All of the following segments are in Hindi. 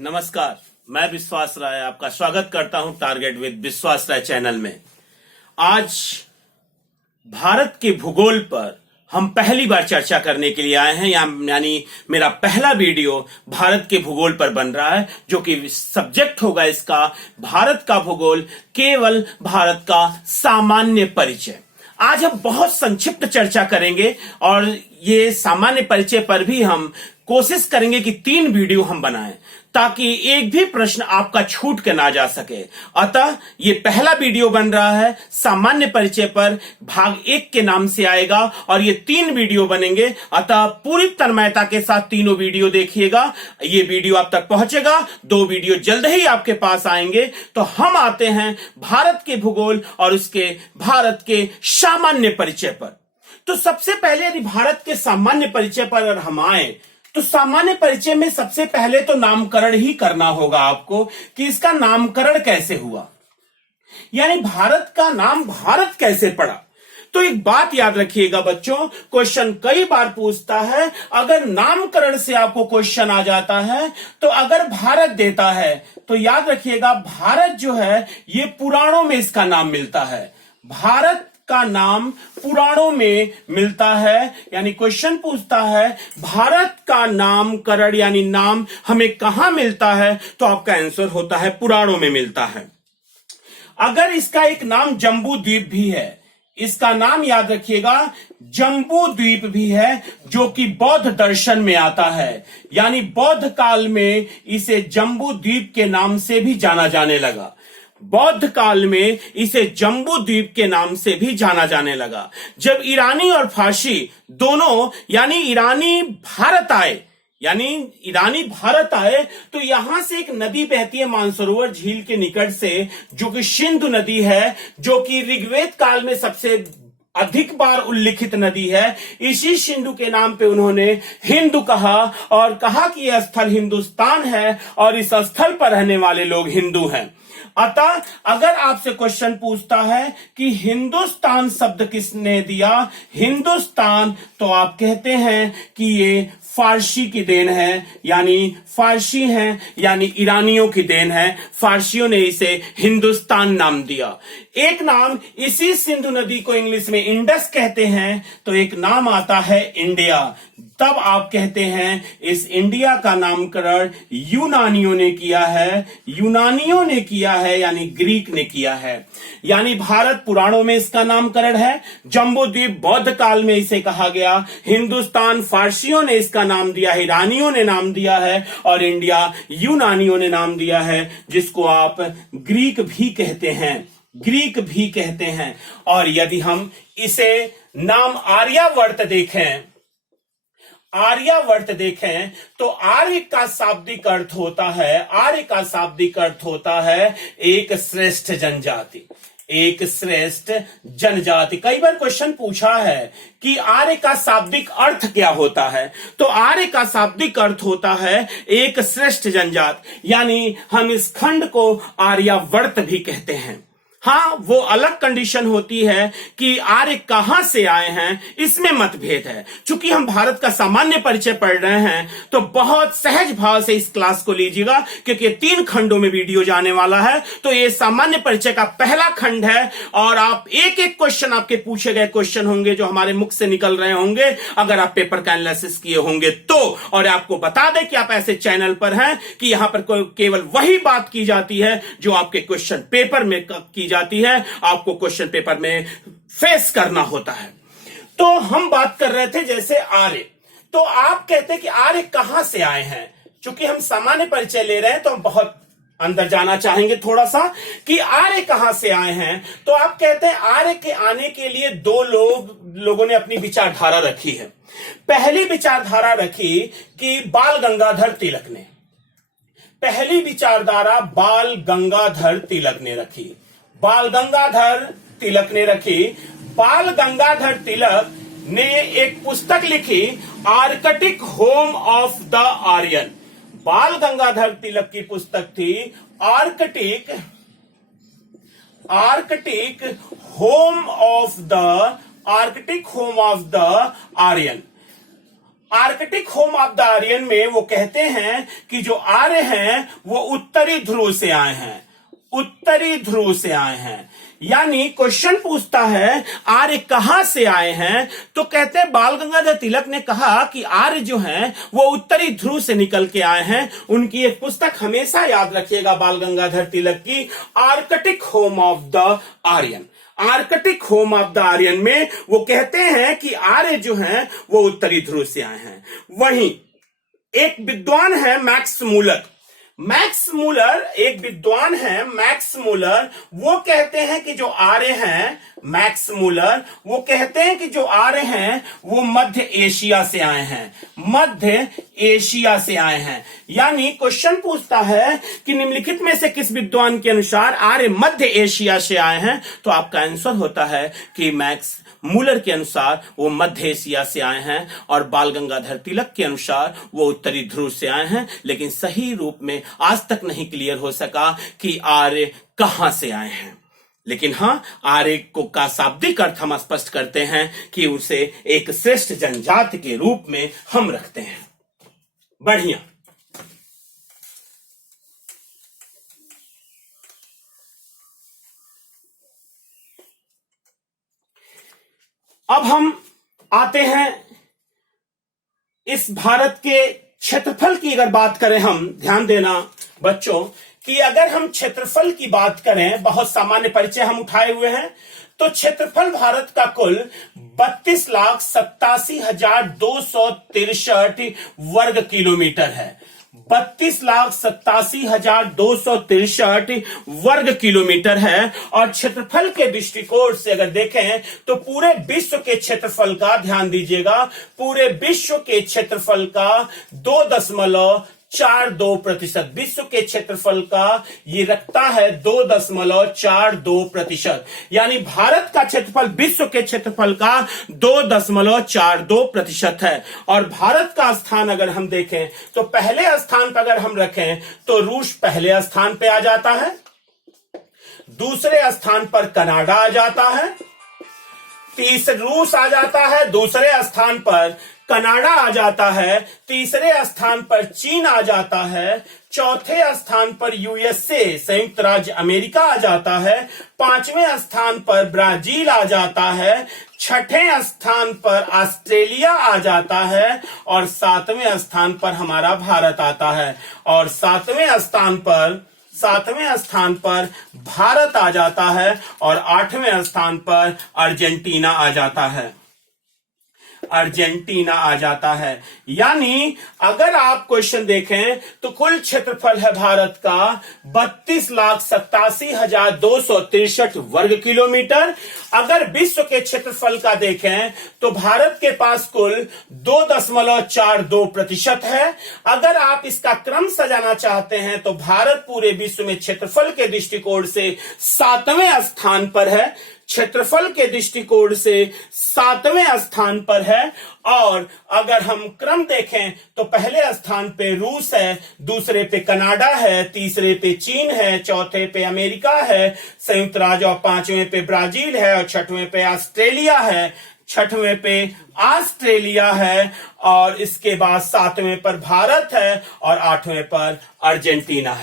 नमस्कार। मैं विश्वास राय आपका स्वागत करता हूं टारगेट विद विश्वास राय चैनल में। आज भारत के भूगोल पर हम पहली बार चर्चा करने के लिए आए हैं, यानी मेरा पहला वीडियो भारत के भूगोल पर बन रहा है, जो कि सब्जेक्ट होगा इसका भारत का भूगोल, केवल भारत का सामान्य परिचय। आज हम बहुत संक्षिप्त चर्चा करेंगे और ये सामान्य परिचय पर भी हम कोशिश करेंगे कि 3 वीडियो हम बनाएं ताकि एक भी प्रश्न आपका छूट के ना जा सके। अतः ये पहला वीडियो बन रहा है सामान्य परिचय पर, भाग 1 के नाम से आएगा और ये 3 वीडियो बनेंगे। अतः पूरी तन्मयता के साथ तीनों वीडियो देखिएगा। ये वीडियो आप तक पहुंचेगा, 2 वीडियो जल्द ही आपके पास आएंगे। तो हम आते हैं भारत के भूगोल और उसके भारत के सामान्य परिचय पर। तो सबसे पहले यदि भारत के सामान्य परिचय पर अगर हम आए तो सामान्य परिचय में सबसे पहले तो नामकरण ही करना होगा आपको कि इसका नामकरण कैसे हुआ, यानी भारत का नाम भारत कैसे पड़ा। तो एक बात याद रखिएगा बच्चों, क्वेश्चन कई बार पूछता है, अगर नामकरण से आपको क्वेश्चन आ जाता है तो अगर भारत देता है तो याद रखिएगा भारत जो है ये पुराणों में इसका नाम मिलता है। भारत का नाम पुराणों में मिलता है, यानी क्वेश्चन पूछता है भारत का नामकरण यानी नाम हमें कहां मिलता है, तो आपका आंसर होता है पुराणों में मिलता है। अगर इसका एक नाम जम्बू द्वीप भी है, इसका नाम याद रखिएगा जम्बू द्वीप भी है, जो कि बौद्ध दर्शन में आता है, यानी बौद्ध काल में इसे जम्बू द्वीप के नाम से भी जाना जाने लगा। बौद्ध काल में इसे जम्बू द्वीप के नाम से भी जाना जाने लगा। जब ईरानी और फारसी दोनों यानी ईरानी भारत आए तो यहां से एक नदी बहती है मानसरोवर झील के निकट से, जो कि सिंधु नदी है, जो कि ऋग्वेद काल में सबसे अधिक बार उल्लिखित नदी है। इसी सिंधु के नाम पे उन्होंने हिंदू कहा और कहा कि यह स्थल हिंदुस्तान है और इस स्थल पर रहने वाले लोग हिंदू हैं। अतः अगर आपसे क्वेश्चन पूछता है कि हिंदुस्तान शब्द किसने दिया, हिंदुस्तान, तो आप कहते हैं कि ये फारसी की देन है, यानी फारसी हैं, यानी ईरानियों की देन है। फारसियों ने इसे हिंदुस्तान नाम दिया। एक नाम इसी सिंधु नदी को इंग्लिश में इंडस कहते हैं, तो एक नाम आता है इंडिया। तब आप कहते हैं इस इंडिया का नामकरण यूनानियों ने किया है, यानी ग्रीक ने किया है। यानी भारत पुराणों में इसका नामकरण है, जम्बू द्वीप बौद्ध काल में इसे कहा गया, हिंदुस्तान फारसियों ने इसका नाम दिया है, ईरानियों ने नाम दिया है, और इंडिया यूनानियों ने नाम दिया है, जिसको आप ग्रीक भी कहते हैं। और यदि हम इसे नाम आर्यावर्त देखें तो आर्य का शाब्दिक अर्थ होता है एक श्रेष्ठ जनजाति। कई बार क्वेश्चन पूछा है कि आर्य का शाब्दिक अर्थ क्या होता है, तो आर्य का शाब्दिक अर्थ होता है एक श्रेष्ठ जनजाति, यानी हम इस खंड को आर्यावर्त भी कहते हैं। हाँ, वो अलग कंडीशन होती है कि आर्य कहां से आए हैं, इसमें मतभेद है। चूंकि हम भारत का सामान्य परिचय पढ़ रहे हैं तो बहुत सहज भाव से इस क्लास को लीजिएगा, क्योंकि 3 खंडों में वीडियो जाने वाला है। तो ये सामान्य परिचय का पहला खंड है और आप एक क्वेश्चन, आपके पूछे गए क्वेश्चन होंगे जो हमारे मुख से निकल रहे होंगे अगर आप पेपर का एनालिसिस किए होंगे तो। और आपको बता दें कि आप ऐसे चैनल पर हैं कि यहां पर केवल वही बात की जाती है जो आपके क्वेश्चन पेपर में की जाती है, आपको क्वेश्चन पेपर में फेस करना होता है। तो हम बात कर रहे थे जैसे आर्य, तो आप कहते हैं कि आर्य कहां से आए हैं। चूंकि हम सामान्य परिचय ले रहे हैं तो हम बहुत अंदर जाना चाहेंगे थोड़ा सा कि आर्य कहां से आए हैं। तो आप कहते हैं आर्य के आने के लिए 2 लोगों ने अपनी विचारधारा रखी है। पहली विचारधारा रखी कि बाल गंगाधर तिलक ने रखी। बाल गंगाधर तिलक ने एक पुस्तक लिखी, Arctic home of the Aryan. Bal Gangadhar Tilak की पुस्तक थी Arctic home of the Aryan. Arctic home of the Aryan में वो कहते हैं कि जो आर्य हैं वो उत्तरी ध्रुव से आए हैं, उत्तरी ध्रुव से आए हैं। यानी क्वेश्चन पूछता है आर्य कहां से आए हैं, तो कहते हैं बाल गंगाधर तिलक ने कहा कि आर्य जो हैं वो उत्तरी ध्रुव से निकल के आए हैं। उनकी एक पुस्तक हमेशा याद रखिएगा बाल गंगाधर तिलक की, Arctic home of the Aryan. Arctic home of the Aryan में वो कहते हैं कि आर्य जो हैं वो उत्तरी ध्रुव से आए हैं। वहीं एक विद्वान है मैक्स मूलर, मैक्स मूलर एक विद्वान है मैक्स मूलर, वो कहते हैं कि जो आर्य हैं, मैक्स मूलर वो कहते हैं कि जो आर्य हैं वो मध्य एशिया से आए हैं, मध्य एशिया से आए हैं। यानी क्वेश्चन पूछता है कि निम्नलिखित में से किस विद्वान के अनुसार आर्य मध्य एशिया से आए हैं, तो आपका आंसर होता है कि मैक्स मूलर के अनुसार वो मध्य एशिया से आए हैं और बाल गंगाधर तिलक के अनुसार वो उत्तरी ध्रुव से आए हैं। लेकिन सही रूप में आज तक नहीं क्लियर हो सका कि आर्य कहां से आए हैं। लेकिन हां, आर्य को का शाब्दिक अर्थ हम स्पष्ट करते हैं कि उसे एक श्रेष्ठ जनजाति के रूप में हम रखते हैं। बढ़िया। अब हम आते हैं इस भारत के क्षेत्रफल की। अगर बात करें हम, ध्यान देना बच्चों कि अगर हम क्षेत्रफल की बात करें, बहुत सामान्य परिचय हम उठाए हुए हैं, तो क्षेत्रफल भारत का कुल 32,87,263 वर्ग किलोमीटर है। 32,87,263 वर्ग किलोमीटर है। और क्षेत्रफल के दृष्टिकोण से अगर देखें तो पूरे विश्व के क्षेत्रफल का, ध्यान दीजिएगा, पूरे विश्व के क्षेत्रफल का 2.42%, विश्व के क्षेत्रफल का ये रखता है 2.42%। यानी भारत का क्षेत्रफल विश्व के क्षेत्रफल का 2.42% है। और भारत का स्थान अगर हम देखें तो पहले स्थान पर अगर हम रखें तो रूस पहले स्थान पे आ जाता है, दूसरे स्थान पर कनाडा आ जाता है, रूस आ जाता है, दूसरे स्थान पर कनाडा आ जाता है, तीसरे स्थान पर चीन आ जाता है, चौथे स्थान पर यूएसए संयुक्त राज्य अमेरिका आ जाता है, पांचवें स्थान पर ब्राजील आ जाता है, छठे स्थान पर ऑस्ट्रेलिया आ जाता है और सातवें स्थान पर हमारा भारत आता है। और सातवें स्थान पर भारत आ जाता है और आठवें स्थान पर अर्जेंटीना आ जाता है, अर्जेंटीना आ जाता है। यानी अगर आप क्वेश्चन देखें तो कुल क्षेत्रफल है भारत का 32,87,263 वर्ग किलोमीटर। अगर विश्व के क्षेत्रफल का देखें तो भारत के पास कुल 2.42% है। अगर आप इसका क्रम सजाना चाहते हैं तो भारत पूरे विश्व में क्षेत्रफल के दृष्टिकोण से 7वें स्थान पर है, क्षेत्रफल के दृष्टिकोण से 7वें स्थान पर है। और अगर हम क्रम देखें तो पहले स्थान पे रूस है, दूसरे पे कनाडा है, तीसरे पे चीन है, चौथे पे अमेरिका है, संयुक्त राज्य, और पांचवें पे ब्राजील है, और छठवें पे ऑस्ट्रेलिया है, और इसके बाद सातवें पर भारत है और आठवें पर अर्जेंटीना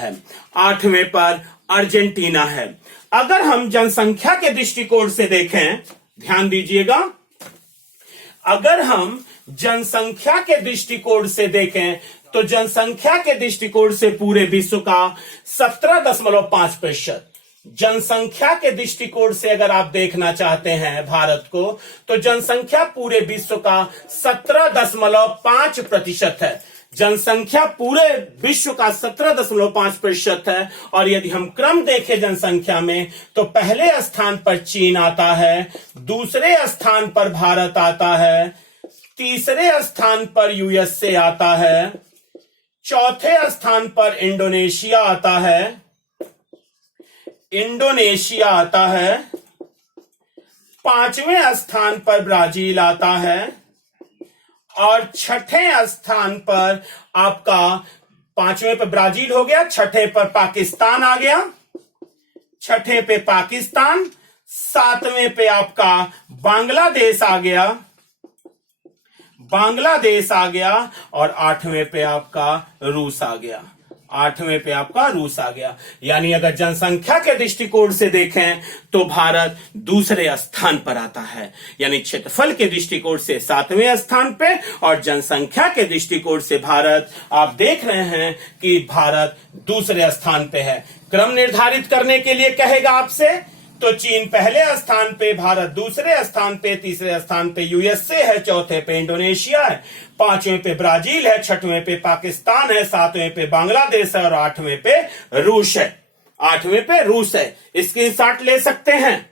है, अगर हम जनसंख्या के दृष्टिकोण से देखें, ध्यान दीजिएगा, अगर हम जनसंख्या के दृष्टिकोण से देखें तो जनसंख्या के दृष्टिकोण से पूरे विश्व का 17.5%, जनसंख्या के दृष्टिकोण से अगर आप देखना चाहते हैं भारत को तो जनसंख्या पूरे विश्व का 17.5% है। जनसंख्या पूरे विश्व का 17.5% है। और यदि हम क्रम देखें जनसंख्या में तो पहले स्थान पर चीन आता है, दूसरे स्थान पर भारत आता है, तीसरे स्थान पर यूएसए आता है, चौथे स्थान पर इंडोनेशिया आता है, पांचवें स्थान पर ब्राजील आता है और छठे स्थान पर आपका, पांचवें पर ब्राजील हो गया, छठे पर पाकिस्तान आ गया, छठे पे पाकिस्तान, सातवें पे आपका बांग्लादेश आ गया, बांग्लादेश आ गया और 8वें पे आपका रूस आ गया। 8वें पे आपका रूस आ गया। यानी अगर जनसंख्या के दृष्टिकोण से देखें तो भारत दूसरे स्थान पर आता है। यानी क्षेत्रफल के दृष्टिकोण से 7वें स्थान पे और जनसंख्या के दृष्टिकोण से भारत, आप देख रहे हैं कि भारत दूसरे स्थान पे है। क्रम निर्धारित करने के लिए कहेगा आपसे तो चीन पहले स्थान पे, भारत दूसरे स्थान पे, तीसरे स्थान पे यूएसए है, चौथे पे इंडोनेशिया है, 5वें पे ब्राजील है, 6वें पे पाकिस्तान है, 7वें पे बांग्लादेश है और 8वें पे रूस है। 8वें पे रूस है। स्क्रीनशॉट ले सकते हैं,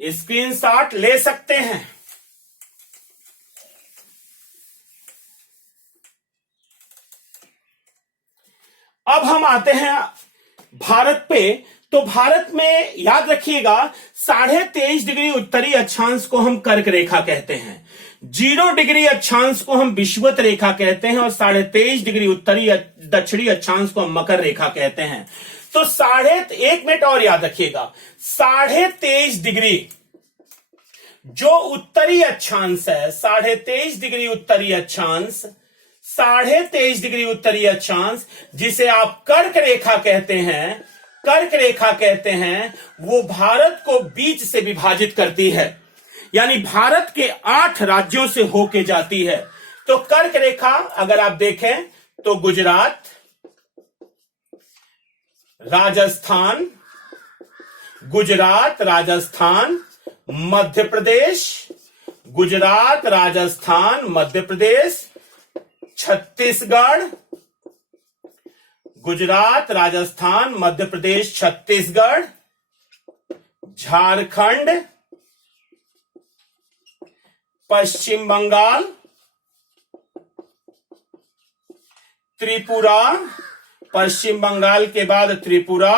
स्क्रीनशॉट ले सकते हैं। अब हम आते हैं भारत पे। तो भारत में याद रखिएगा 23.5 डिग्री उत्तरी अक्षांश को हम कर्क रेखा कहते हैं, 0 डिग्री अक्षांश को हम विषुवत रेखा कहते हैं और 23.5 डिग्री उत्तरी दक्षिणी अक्षांश को हम मकर रेखा कहते हैं। तो 1 मिनट और याद रखिएगा, 23.5 डिग्री जो उत्तरी अक्षांश है, 23.5 डिग्री उत्तरी अक्षांश, 23.5 डिग्री उत्तरी अक्षांश जिसे आप कर्क रेखा कहते हैं, कर्क रेखा कहते हैं, वो भारत को बीच से विभाजित करती है। यानी भारत के 8 राज्यों से होके जाती है। तो कर्क रेखा अगर आप देखें तो गुजरात, राजस्थान, गुजरात, राजस्थान, मध्य प्रदेश, गुजरात, राजस्थान, मध्य प्रदेश, छत्तीसगढ़, गुजरात, राजस्थान, मध्य प्रदेश, छत्तीसगढ़, झारखंड, पश्चिम बंगाल, त्रिपुरा, पश्चिम बंगाल के बाद त्रिपुरा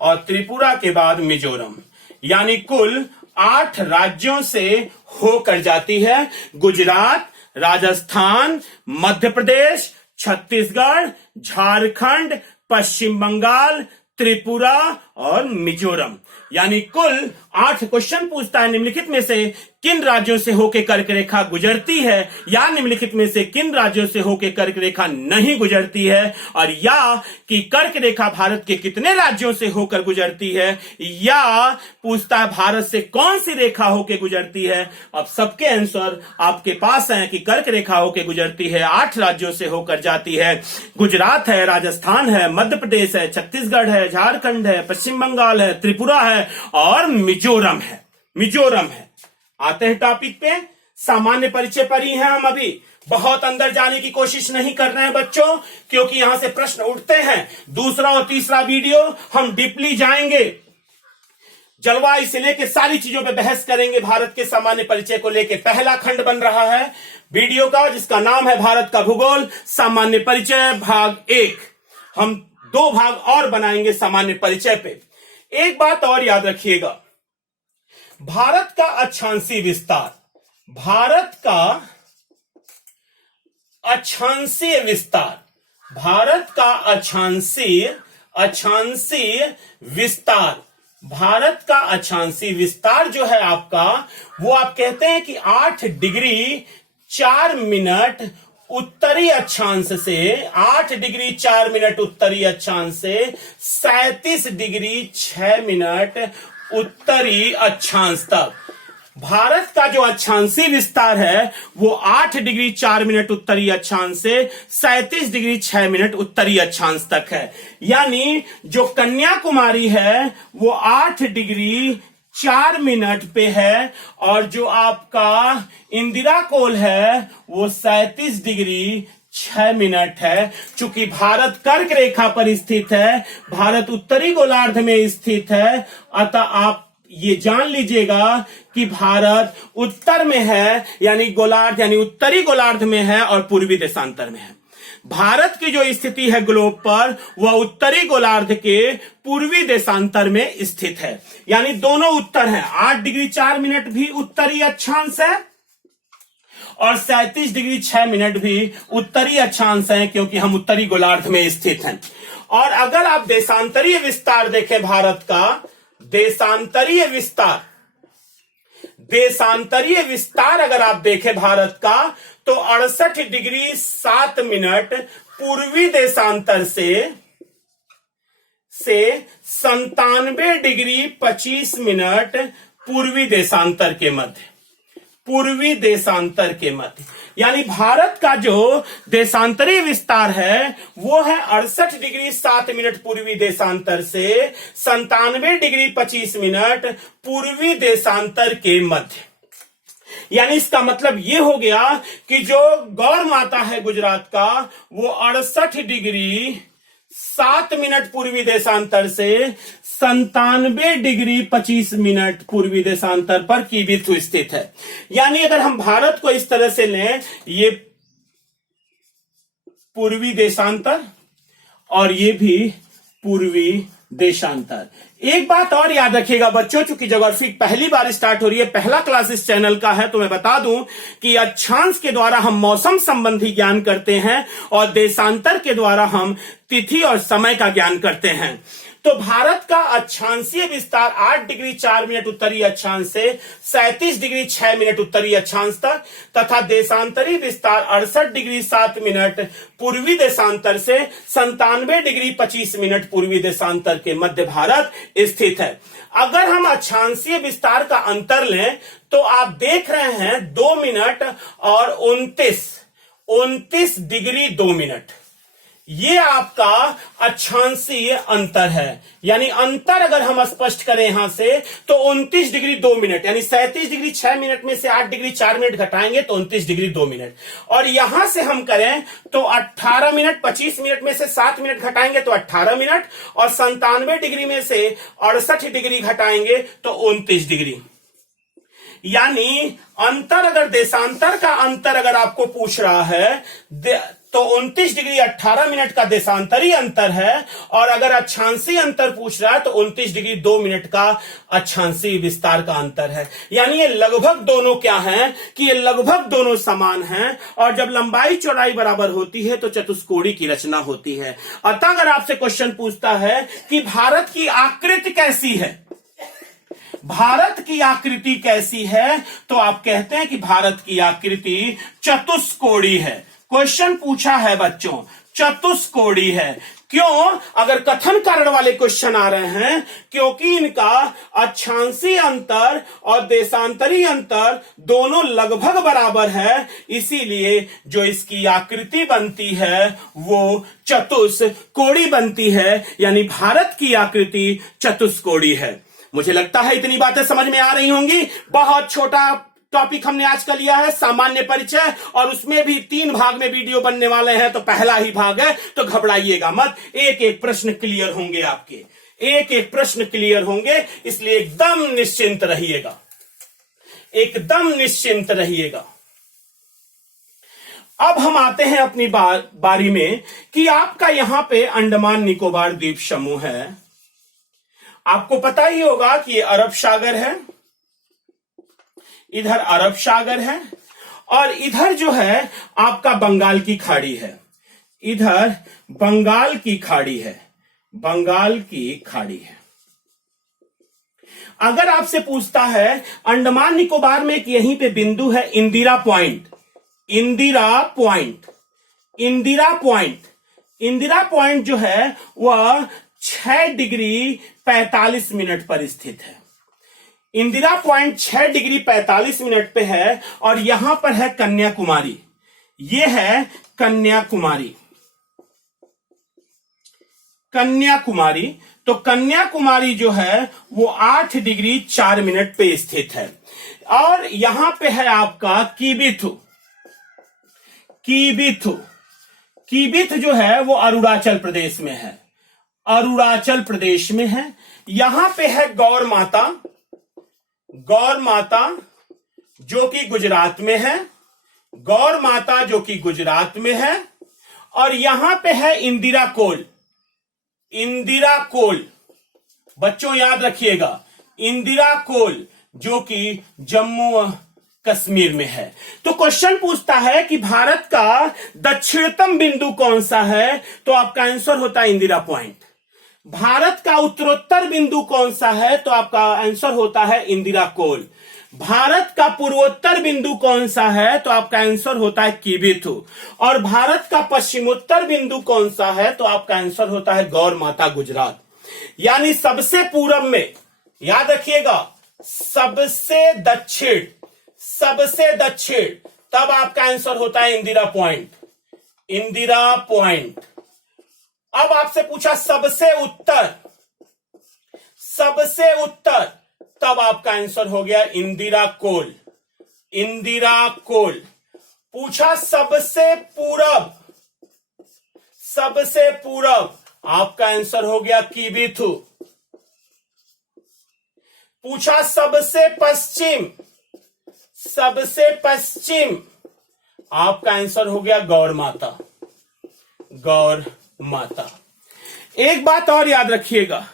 और त्रिपुरा के बाद मिजोरम। यानी कुल 8 राज्यों से होकर जाती है। गुजरात, राजस्थान, मध्य प्रदेश, छत्तीसगढ़, झारखंड, पश्चिम बंगाल, त्रिपुरा और मिजोरम। यानी कुल 8 क्वेश्चन पूछता है निम्नलिखित में से किन राज्यों से होकर कर्क रेखा गुजरती है, या निम्नलिखित में से किन राज्यों से होकर कर्क रेखा नहीं गुजरती है, और या कि कर्क रेखा भारत के कितने राज्यों से होकर गुजरती है, या पूछता है भारत से कौन सी रेखा होकर गुजरती है। अब सबके आंसर आपके पास हैं कि कर्क रेखा होकर गुजरती है, 8 राज्यों से होकर जाती है। गुजरात है, राजस्थान है, मध्य प्रदेश है, छत्तीसगढ़ है, झारखंड है, पश्चिम बंगाल है, त्रिपुरा है और मिजोरम है। मिजोरम है। आते हैं टॉपिक पे। सामान्य परिचय पर ही हैं हम अभी, बहुत अंदर जाने की कोशिश नहीं कर रहे हैं बच्चों, क्योंकि यहां से प्रश्न उठते हैं। दूसरा और तीसरा वीडियो हम डीपली जाएंगे, जलवायु से लेकर सारी चीजों पे बहस करेंगे। भारत के सामान्य परिचय को लेकर पहला खंड बन रहा है वीडियो का, जिसका नाम है भारत का भूगोल सामान्य परिचय भाग 1। हम 2 भाग और बनाएंगे सामान्य परिचय पे। एक बात और याद रखिएगा, भारत का अक्षांशीय विस्तार, भारत का अक्षांशीय विस्तार, भारत का अक्षांशीय विस्तार, भारत का अक्षांशीय विस्तार जो है आपका, वो आप कहते हैं कि 8 डिग्री 4 मिनट उत्तरी अक्षांश से, 8 डिग्री 4 मिनट उत्तरी अक्षांश से 37 डिग्री 6 मिनट उत्तरी अक्षांश तक। भारत का जो अक्षांशीय विस्तार है वो 8 डिग्री 4 मिनट उत्तरी अक्षांश से 37 डिग्री 6 मिनट उत्तरी अक्षांश तक है। यानी जो कन्याकुमारी है वो 8 डिग्री 4 मिनट पे है, और जो आपका इंदिरा कोल है वो 37 डिग्री 6 मिनट है। चूंकि भारत कर्क रेखा पर स्थित है, भारत उत्तरी गोलार्ध में स्थित है, अतः आप ये जान लीजिएगा कि भारत उत्तर में है, यानी गोलार्ध यानी उत्तरी गोलार्ध में है और पूर्वी देशांतर में है। भारत की जो स्थिति है ग्लोब पर वह उत्तरी गोलार्ध के पूर्वी देशांतर में स्थित है। यानी दोनों उत्तर हैं, 8 डिग्री 4 मिनट भी उत्तरी अक्षांश है और 37 डिग्री 6 मिनट भी उत्तरी अक्षांश है, क्योंकि हम उत्तरी गोलार्ध में स्थित हैं। और अगर आप देशांतरीय विस्तार देखें भारत का, देशांतरीय विस्तार अगर आप देखें भारत का, तो 68 डिग्री 7 मिनट पूर्वी देशांतर से 97 डिग्री 25 मिनट पूर्वी देशांतर के मध्य, यानी भारत का जो देशांतरीय विस्तार है वो है 68 डिग्री 7 मिनट पूर्वी देशांतर से 97 डिग्री 25 मिनट पूर्वी देशांतर के मध्य। यानी इसका मतलब ये हो गया कि जो गौर माता है गुजरात का वो 68 डिग्री 7 मिनट पूर्वी देशांतर से 97 डिग्री 25 मिनट पूर्वी देशांतर पर कीबिथु स्थित है। यानी अगर हम भारत को इस तरह से लें, ये पूर्वी देशांतर और ये भी पूर्वी देशांतर। एक बात और याद रखिएगा बच्चों, चूंकि ज्योग्राफी पहली बार स्टार्ट हो रही है, पहला क्लास इस चैनल का है, तो मैं बता दूं कि अक्षांश के द्वारा हम मौसम संबंधी ज्ञान करते हैं और देशांतर के द्वारा हम तिथि और समय का ज्ञान करते हैं। तो भारत का अक्षांशीय विस्तार 8 डिग्री 4 मिनट उत्तरी अक्षांश से 37 डिग्री 6 मिनट उत्तरी अक्षांश तक तथा देशांतरी विस्तार 68 डिग्री 7 मिनट पूर्वी देशांतर से 97 डिग्री 25 मिनट पूर्वी देशांतर के मध्य भारत स्थित है। अगर हम अक्षांशीय विस्तार का अंतर लें तो आप देख रहे हैं 2 मिनट और 29 डिग्री 2 मिनट, ये आपका अक्षांशीय अंतर है। यानी अंतर अगर हम स्पष्ट करें यहां से तो 29 डिग्री 2 मिनट, यानी 37 डिग्री 6 मिनट में से 8 डिग्री 4 मिनट घटाएंगे तो 29 डिग्री 2 मिनट, और यहां से हम करें तो 18 मिनट 25 मिनट में से 7 मिनट घटाएंगे तो 18 मिनट, और 97 डिग्री में से 68 डिग्री घटाएंगे तो 29 डिग्री। यानी अंतर, अगर देशांतर का अंतर अगर आपको पूछ रहा है तो 29 डिग्री 18 मिनट का देशांतरी अंतर है, और अगर अक्षांशीय अंतर पूछ रहा है तो 29 डिग्री 2 मिनट का अक्षांशीय विस्तार का अंतर है। यानी ये लगभग दोनों क्या हैं कि ये लगभग दोनों समान हैं, और जब लंबाई चौड़ाई बराबर होती है तो चतुष्कोणीय की रचना होती है। अतः अगर आपसे क्वेश्चन पूछता है कि भारत की आकृति कैसी है, भारत की आकृति कैसी है, तो आप कहते हैं कि भारत की आकृति चतुष्कोणीय है। क्वेश्चन पूछा है बच्चों, चतुष्कोणीय है। क्यों? अगर कथन कारण वाले क्वेश्चन आ रहे हैं, क्योंकि इनका अक्षांशीय अंतर और देशांतरी अंतर दोनों लगभग बराबर है, इसीलिए जो इसकी आकृति बनती है वो चतुष्कोणीय बनती है। यानी भारत की आकृति चतुष्कोणीय है। मुझे लगता है इतनी बातें समझ में आ रही होंगी। बहुत छोटा टॉपिक हमने आज का लिया है, सामान्य परिचय, और उसमें भी 3 भाग में वीडियो बनने वाले हैं, तो पहला ही भाग है, तो घबराइएगा मत। एक एक प्रश्न क्लियर होंगे आपके, एक एक प्रश्न क्लियर होंगे, इसलिए एकदम निश्चिंत रहिएगा, एकदम निश्चिंत रहिएगा। अब हम आते हैं अपनी बारी में कि आपका यहां पे अंडमान निकोबार द्वीप समूह है। आपको पता ही होगा कि ये अरब सागर है, इधर अरब सागर है, और इधर जो है आपका बंगाल की खाड़ी है, इधर बंगाल की खाड़ी है, बंगाल की खाड़ी है। अगर आपसे पूछता है अंडमान निकोबार में एक यहीं पे बिंदु है Indira point, Indira point, Indira point, Indira point जो है वह 6 डिग्री 45 मिनट पर स्थित है। इंदिरा पॉइंट 6 डिग्री 45 मिनट पे है, और यहां पर है कन्याकुमारी, ये है कन्याकुमारी, कन्याकुमारी। तो कन्याकुमारी जो है वो 8 डिग्री 4 मिनट पे स्थित है, और यहां पे है आपका कीबिथु, कीबिथु, कीबिथ जो है वो अरुणाचल प्रदेश में है, अरुणाचल प्रदेश में है। यहां पे है गौर माता, गौर माता जो कि गुजरात में है, गौर माता जो कि गुजरात में है, और यहां पे है इंदिरा कोल, इंदिरा कोल, बच्चों याद रखिएगा, इंदिरा कोल जो कि जम्मू कश्मीर में है। तो क्वेश्चन पूछता है कि भारत का दक्षिणतम बिंदु कौन सा है, तो आपका आंसर होता है इंदिरा पॉइंट। भारत का उत्तरोत्तर बिंदु कौन सा है, तो आपका आंसर होता है इंदिरा कोल। भारत का पूर्वोत्तर बिंदु कौन सा है, तो आपका आंसर होता है किबिथु। और भारत का पश्चिमोत्तर बिंदु कौन सा है, तो आपका आंसर होता है गौर माता गुजरात। यानी सबसे पूरब में, याद रखिएगा, सबसे दक्षिण, सबसे दक्षिण, तब आपका आंसर होता है इंदिरा पॉइंट, इंदिरा पॉइंट। अब आपसे पूछा सबसे उत्तर, सबसे उत्तर, तब आपका आंसर हो गया इंदिरा कोल, इंदिरा कोल। पूछा सबसे पूरब, सबसे पूरब, आपका आंसर हो गया किबिथु। पूछा सबसे पश्चिम, सबसे पश्चिम, आपका आंसर हो गया गौर माता, गौर माता। एक बात और याद रखिएगा,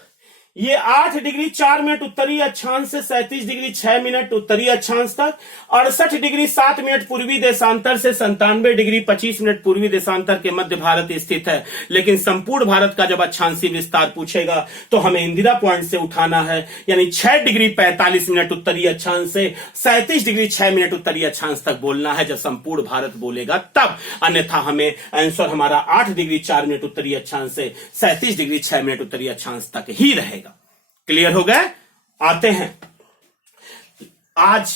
ये 8 डिग्री 4 मिनट उत्तरी अक्षांश से 37 डिग्री 6 मिनट उत्तरी अक्षांश तक, 68 डिग्री 7 मिनट पूर्वी देशांतर से 97 डिग्री 25 मिनट पूर्वी देशांतर के मध्य भारत स्थित है। लेकिन संपूर्ण भारत का जब अक्षांशीय विस्तार पूछेगा तो हमें इंदिरा पॉइंट से उठाना है, यानी 6 डिग्री 45 मिनट उत्तरी अक्षांश से 37 डिग्री 6 मिनट उत्तरी अक्षांश तक बोलना है जब संपूर्ण भारत बोलेगा तब। अन्यथा हमें आंसर हमारा 8 डिग्री 4 मिनट उत्तरी अक्षांश से 37 डिग्री 6 मिनट उत्तरी अक्षांश तक ही रहेगा। क्लियर हो गए? आते हैं आज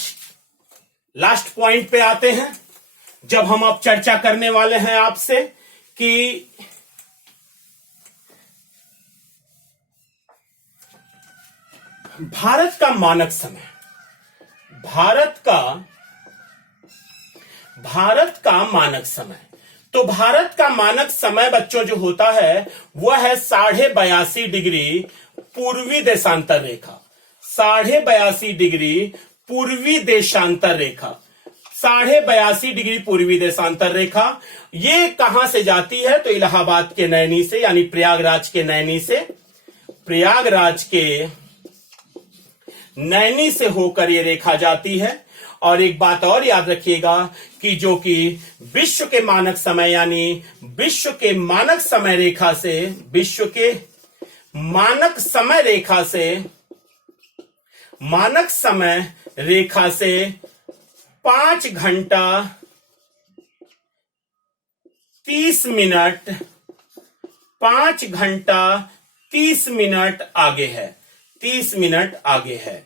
लास्ट पॉइंट पे आते हैं, जब हम अब चर्चा करने वाले हैं आपसे कि भारत का मानक समय, भारत का मानक समय। तो भारत का मानक समय बच्चों जो होता है वह है 82.5 डिग्री पूर्वी देशांतर रेखा, 82.5 डिग्री पूर्वी देशांतर रेखा, 82.5 डिग्री पूर्वी देशांतर रेखा। ये कहां से जाती है, तो इलाहाबाद के नैनी से, यानी प्रयागराज के नैनी से, प्रयागराज के नैनी से होकर ये रेखा जाती है। और एक बात और याद रखिएगा कि जो कि विश्व के मानक समय, यानी विश्व के मानक समय रेखा से, विश्व के मानक समय रेखा से, मानक समय रेखा से 5 घंटा 30 मिनट, 5 घंटा 30 मिनट आगे है, 30 मिनट आगे है,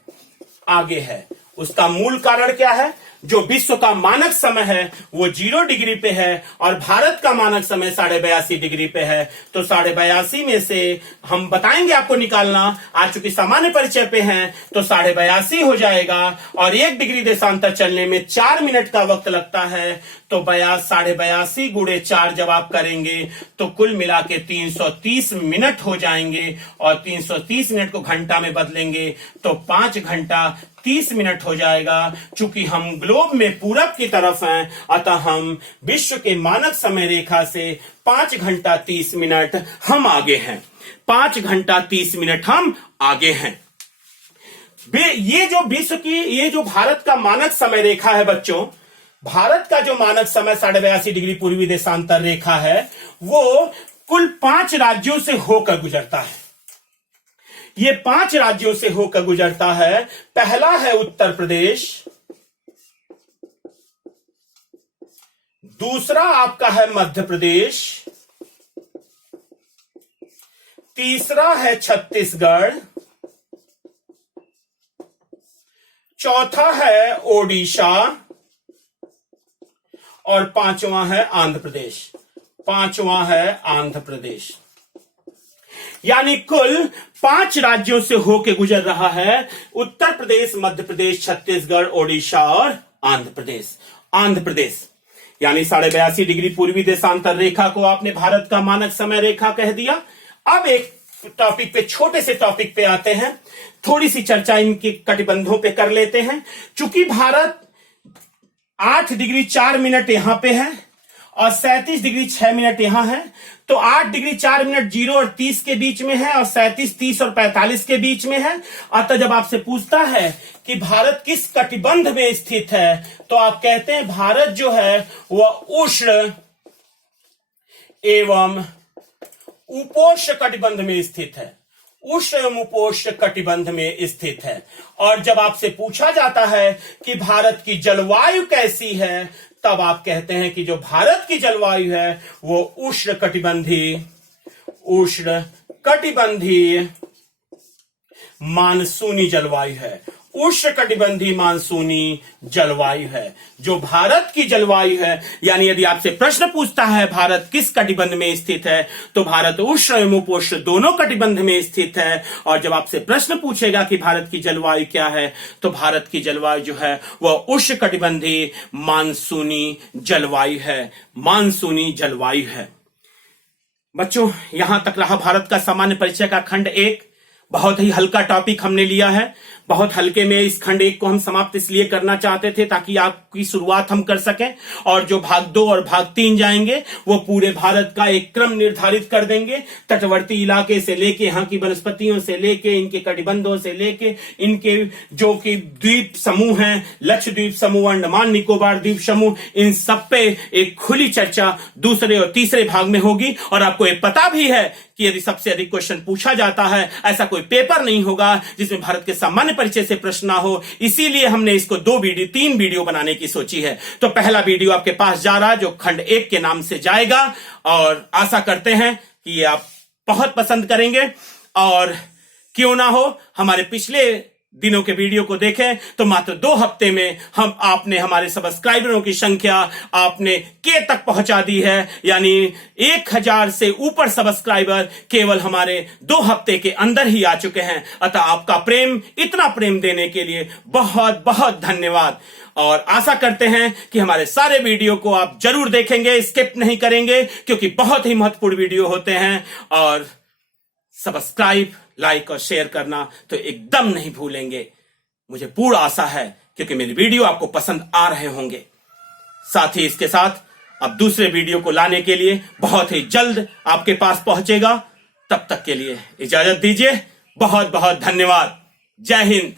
आगे है। उसका मूल कारण क्या है? जो विश्व का मानक समय है वो 0 डिग्री पे है और भारत का मानक समय 82.5 डिग्री पे है। तो 82.5 में से हम बताएंगे आपको निकालना, आज चूंकि सामान्य परिचय पे हैं तो 82.5 हो जाएगा और 1 डिग्री देशांतर चलने में 4 मिनट का वक्त लगता है। तो 82.5 गुणे 4 जब आप करेंगे तो कुल मिला के 330 मिनट हो जाएंगे और 330 मिनट को घंटा में बदलेंगे तो 5 घंटा 30 मिनट हो जाएगा। चूंकि हम ग्लोब में पूरब की तरफ हैं अतः हम विश्व के मानक समय रेखा से 5 घंटा 30 मिनट हम आगे हैं, 5 घंटा 30 मिनट हम आगे हैं। ये जो विश्व की, ये जो भारत का मानक समय रेखा है बच्चों, भारत का जो मानक समय 82.5 डिग्री पूर्वी देशांतर रेखा है वो कुल 5 राज्यों से होकर गुजरता है। ये 5 राज्यों से होकर गुजरता है। पहला है उत्तर प्रदेश, दूसरा आपका है मध्य प्रदेश, तीसरा है छत्तीसगढ़, चौथा है ओडिशा और पांचवा है आंध्र प्रदेश, पांचवा है आंध्र प्रदेश। यानी कुल 5 राज्यों से होकर गुजर रहा है, उत्तर प्रदेश, मध्य प्रदेश, छत्तीसगढ़, ओडिशा और आंध्र प्रदेश। आंध्र प्रदेश यानी 82.5 डिग्री पूर्वी देशांतर रेखा को आपने भारत का मानक समय रेखा कह दिया। अब एक टॉपिक पे, छोटे से टॉपिक पे आते हैं, थोड़ी सी चर्चा इनके कटिबंधों पे कर लेते हैं। चूंकि भारत 8 डिग्री 4 मिनट यहां पे है और 37 डिग्री 6 मिनट यहां है, तो 8 डिग्री 4 मिनट 0 और 30 के बीच में है और 37, 30 और 45 के बीच में है। अतः जब आपसे पूछता है कि भारत किस कटिबंध में स्थित है तो आप कहते हैं भारत जो है वह उष्ण एवं उपोष्ण कटिबंध में स्थित है, उष्ण एवं उपोष्ण कटिबंध में स्थित है। और जब आपसे पूछा जाता है कि भारत की जलवायु कैसी है, तब आप कहते हैं कि जो भारत की जलवायु है वो उष्ण कटिबंधीय मानसूनी जलवायु है। उष्ण कटिबंधीय मानसूनी जलवायु है जो भारत की जलवायु है। यानी यदि आपसे प्रश्न पूछता है भारत किस कटिबंध में स्थित है, तो भारत उष्ण एवं उपोष्ण दोनों कटिबंध में स्थित है। और जब आपसे प्रश्न पूछेगा कि भारत की जलवायु क्या है, तो भारत की जलवायु जो है वह उष्ण कटिबंधीय मानसूनी जलवायु है। बच्चों, यहां तक रहा भारत का सामान्य परिचय का खंड 1। बहुत ही हल्का टॉपिक हमने लिया है। बहुत हल्के में इस खंड 1 को हम समाप्त इसलिए करना चाहते थे ताकि आपकी शुरुआत हम कर सकें, और जो भाग 2 और भाग 3 जाएंगे वो पूरे भारत का एक क्रम निर्धारित कर देंगे। तटवर्ती इलाके से लेके, यहाँ की वनस्पतियों से लेके, इनके कटिबंधों से लेके, इनके जो कि द्वीप समूह हैं, लक्षद्वीप समूह, अंडमान निकोबार द्वीप समूह, इन सब पे एक खुली चर्चा दूसरे और तीसरे भाग में होगी। और आपको ये पता भी है कि यदि सबसे अधिक क्वेश्चन पूछा जाता है, ऐसा कोई पेपर नहीं होगा जिसमें भारत के सामान्य परिचय से प्रश्न ना हो। इसीलिए हमने इसको 3 वीडियो बनाने की सोची है। तो पहला वीडियो आपके पास जा रहा है जो खंड 1 के नाम से जाएगा, और आशा करते हैं कि ये आप बहुत पसंद करेंगे। और क्यों ना हो, हमारे पिछले दिनों के वीडियो को देखें तो मात्र 2 हफ्ते में आपने हमारे सब्सक्राइबरों की संख्या आपने के तक पहुंचा दी है। यानी 1000 से ऊपर सब्सक्राइबर केवल हमारे 2 हफ्ते के अंदर ही आ चुके हैं। अतः आपका प्रेम, इतना प्रेम देने के लिए बहुत बहुत धन्यवाद। और आशा करते हैं कि हमारे सारे वीडियो को आप जरूर देखेंगे, स्किप नहीं करेंगे, क्योंकि बहुत ही महत्वपूर्ण वीडियो होते हैं। और सब्सक्राइब, लाइक और शेयर करना तो एकदम नहीं भूलेंगे। मुझे पूर्ण आशा है क्योंकि मेरी वीडियो आपको पसंद आ रहे होंगे। साथ ही इसके साथ अब दूसरे वीडियो को लाने के लिए बहुत ही जल्द आपके पास पहुंचेगा। तब तक के लिए इजाजत दीजिए। बहुत बहुत धन्यवाद। जय हिंद।